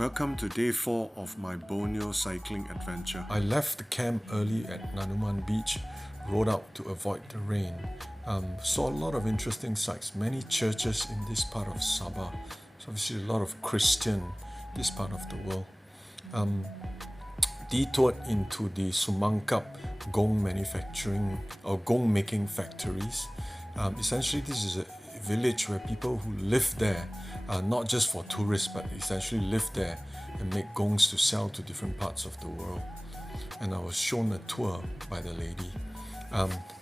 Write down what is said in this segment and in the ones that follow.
Welcome to day 4 of my Borneo cycling adventure. I left the camp early at Nanuman Beach, rode out to avoid the rain. Saw a lot of interesting sights, many churches in this part of Sabah. So obviously a lot of Christian, this part of the world. Detoured into the Sumangkap gong manufacturing or gong making factories. Essentially this is a village where people who live there, not just for tourists, but essentially live there and make gongs to sell to different parts of the world. And I was shown a tour by the lady.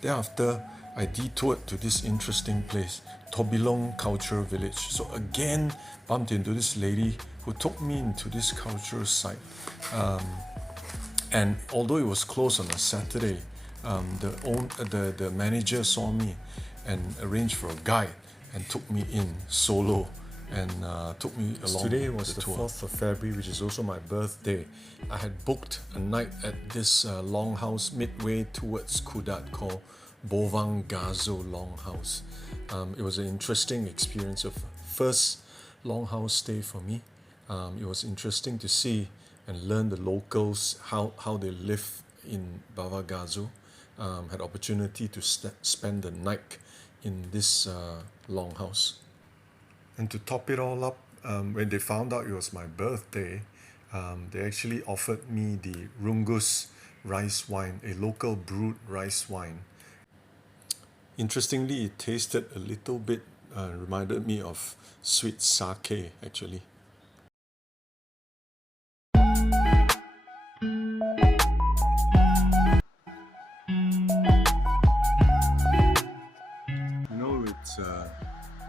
Thereafter, I detoured to this interesting place, Tobilou Cultural Village. So again, bumped into this lady who took me into this cultural site. And although it was closed on a Saturday, the manager saw me and arranged for a guide and took me in solo and took me along. Today was the 4th of February, which is also my birthday. I had booked a night at this longhouse midway towards Kudat called Bovang Gazo Longhouse. It was an interesting experience of first longhouse stay for me. It was interesting to see and learn the locals, how they live in Bava Gazo. Had opportunity to spend the night in this longhouse. And to top it all up, when they found out it was my birthday, they actually offered me the Rungus rice wine, a local brewed rice wine. Interestingly, it tasted a little bit, reminded me of sweet sake actually.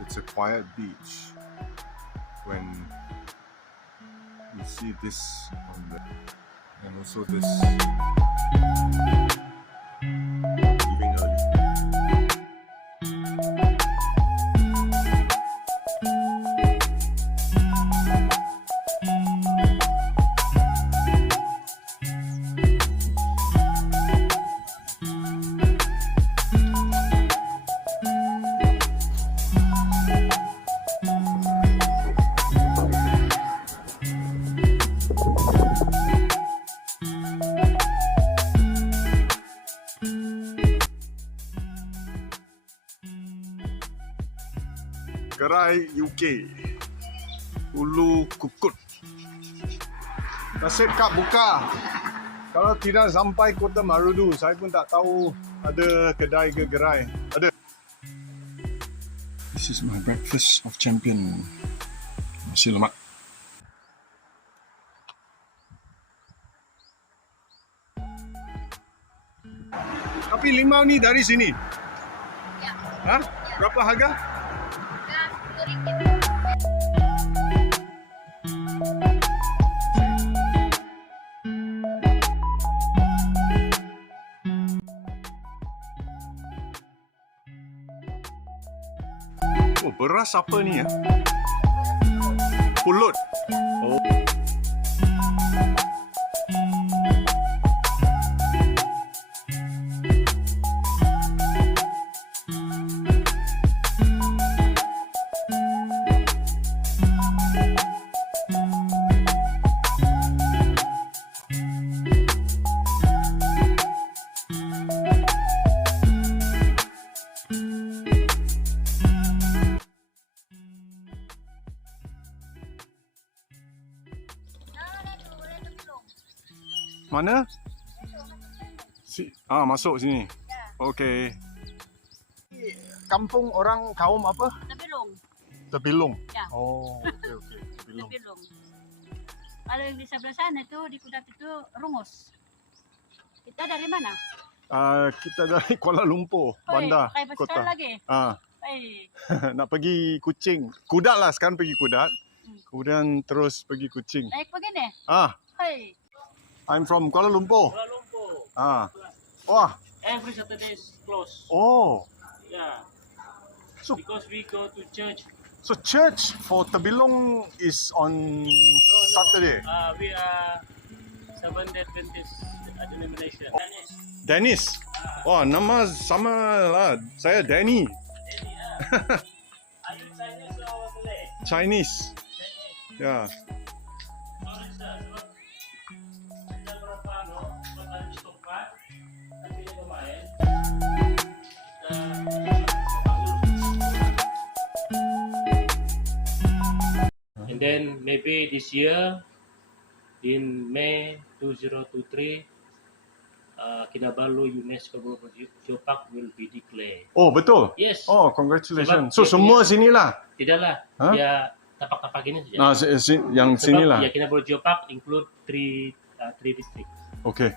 It's a quiet beach when you see this on the, and also this leaving early. Gerai UK Ulu Kukut. Nasib kad buka. Kalau tidak sampai Kota Marudu, saya pun tak tahu ada kedai ke gerai. Ada. This is my breakfast of champion. Nasi lemak. Tapi limau ni dari sini? Ya. Hah? Berapa harga? Oh, beras apa ni ya? Pulut. Oh. Mana? Masuk sini. Ya. Okey. Kampung orang kaum apa? Tobilou. Tobilou. Ya. Oh, okey. Tobilou. Kalau yang di sebelah sana itu di Kudat itu Rungus. Kita dari mana? Kita dari Kuala Lumpur, bandar kota. Lagi. Nak pergi Kuching. Kudat lah, sekarang pergi Kudat. Kemudian terus pergi Kuching. Naik begini? I'm from Kuala Lumpur. Kuala Lumpur. Wah. Every Saturday is closed. Oh. Yeah. So because we go to church. So church for Tobilou is on Saturday. We are Seventh-day Adventist denomination. Dennis. Wah, nama sama lah. Saya Danny. Are you Chinese or Malay? Chinese. Yeah. And then maybe this year, in May 2023, Kinabalu UNESCO Global Geopark will be declared. Oh, betul? Yes. Oh, Sebab congratulations. So dia semua punya- sinilah? Tidaklah, Huh? dia tapak-tapak ini saja. Nah, yang Sebab sinilah? ya Kinabalu Geopark include three districts. Okay.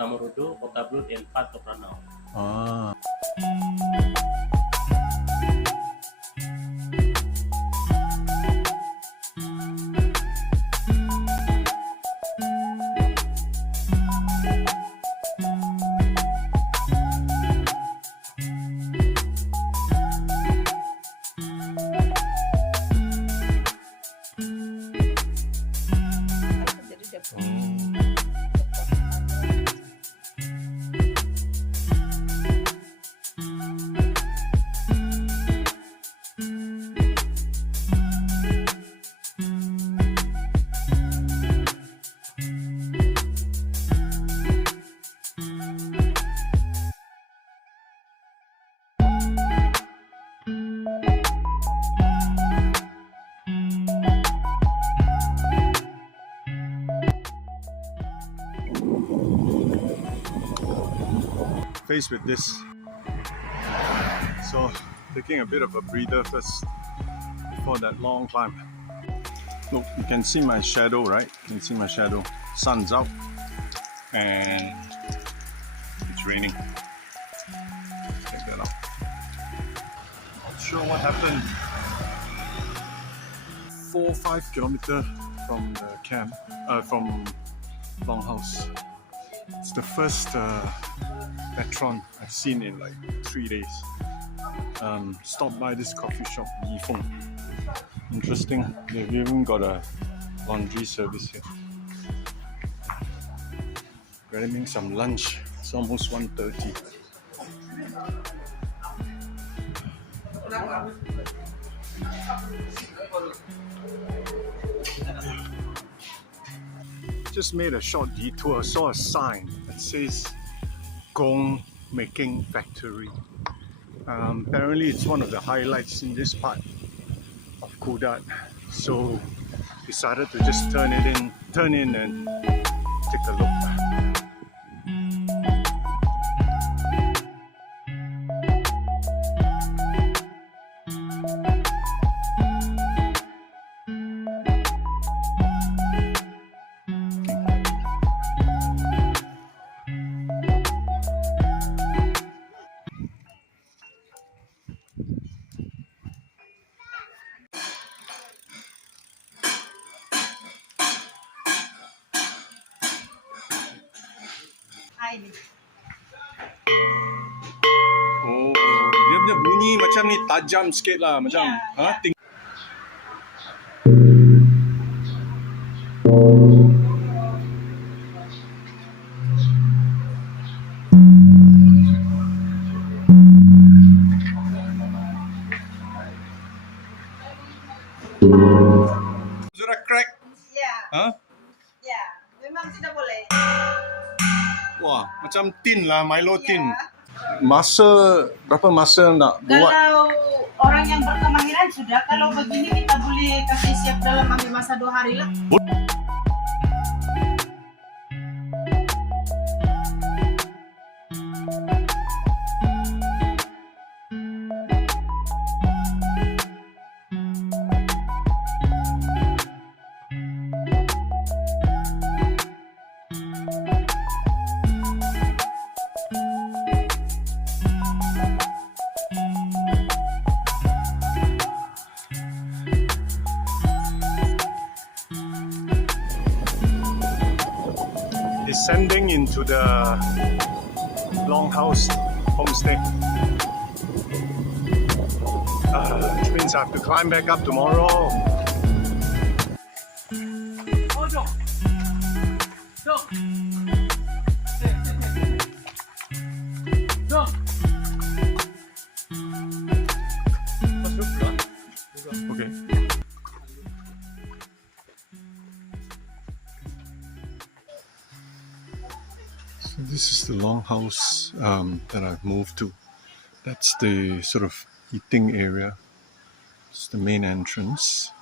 Tamurudu, Tobilou, and part of Ranau. Ah. Faced with this, so taking a bit of a breather first before that long climb. Look, you can see my shadow, right? You can see my shadow. Sun's out and it's raining. Check that out. Not sure what happened. 4-5 kilometers from the camp, from longhouse. It's the first Petron I've seen in like 3 days. Stopped by this coffee shop, Yifeng. Interesting, they've even got a laundry service here. Grabbing some lunch, it's almost 1:30. Just made a short detour, saw a sign that says gong making factory. Apparently it's one of the highlights in this part of Kudat, so decided to just turn in and take a look. Oh, dia punya bunyi macam ni tajam sikit lah, macam sudah crack. Ya, Huh? ya, memang tidak boleh. Wah, macam tin lah, Milo tin. Berapa masa nak buat? Kalau orang yang berkemahiran sudah, kalau begini kita boleh kasih siap dalam ambil masa 2 hari lah. Descending into the longhouse homestay. Which means I have to climb back up tomorrow. Okay. So this is the longhouse that I've moved to. That's the sort of eating area. It's the main entrance.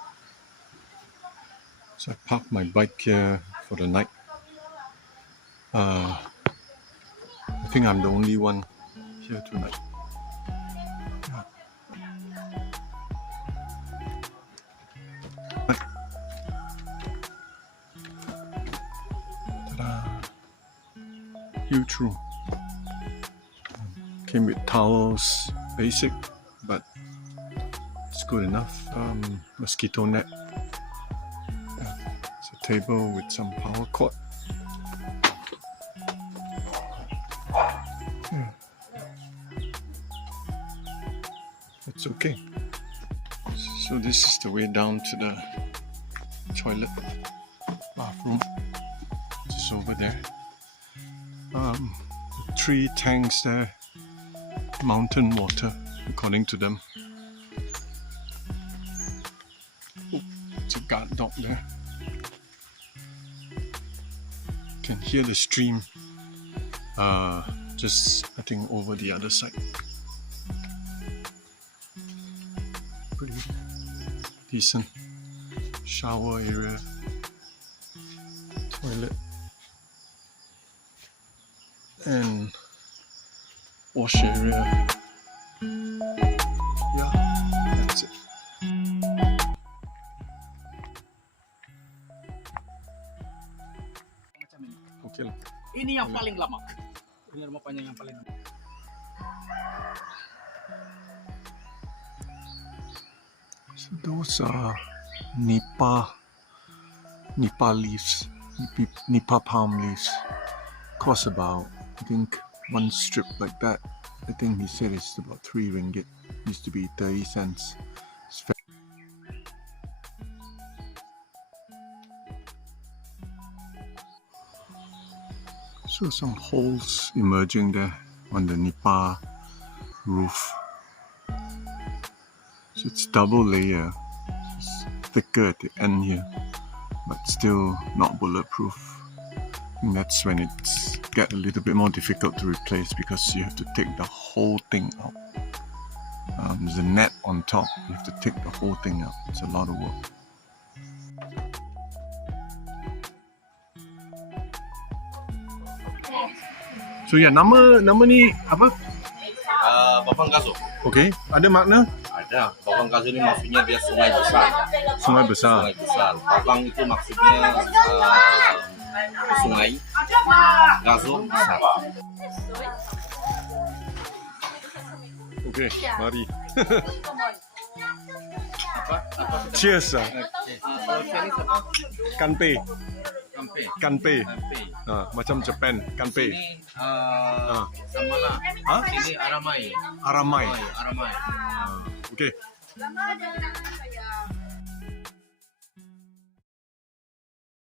So I parked my bike here for the night. I think I'm the only one here tonight. Ta-da! Huge room. Came with towels, basic, but it's good enough. Mosquito net. It's a table with some power cord. It's okay. So this is the way down to the toilet, bathroom. It's over there. 3 tanks there. Mountain water, according to them. Oh, it's a guard dog there. Can hear the stream. Just I think over the other side. Pretty decent shower area, toilet, and wash area. Yeah, that's it. Okay lah. Ini yang paling lama. Ini rumah panjang yang paling lama. So those are nipa leaves, nipa palm leaves. Cost about, I think, one strip like that. I think he said it's about 3 ringgit. Used to be 30 cents. So some holes emerging there on the nipa roof. So it's double layer. It's thicker at the end here, but still not bulletproof. And that's when it's get a little bit more difficult to replace because you have to take the whole thing out. There's a net on top. You have to take the whole thing out. It's a lot of work. So yeah, nama ni apa? Babang Gazo. Okay, ada makna? Ada. Babang Gazo ni maksudnya dia sungai besar. Sungai besar. Sungai besar. Babang itu maksudnya sungai. Gazo besar. Okay, mari. Apa? Cheers lah. Kalau Chinese apa? Kanpei. Kampe. Kanpei. Kampe. Macam Japan, kanpei. Ini sama lah. Ha? Ini aramai. Aramai. Aramai. Okay.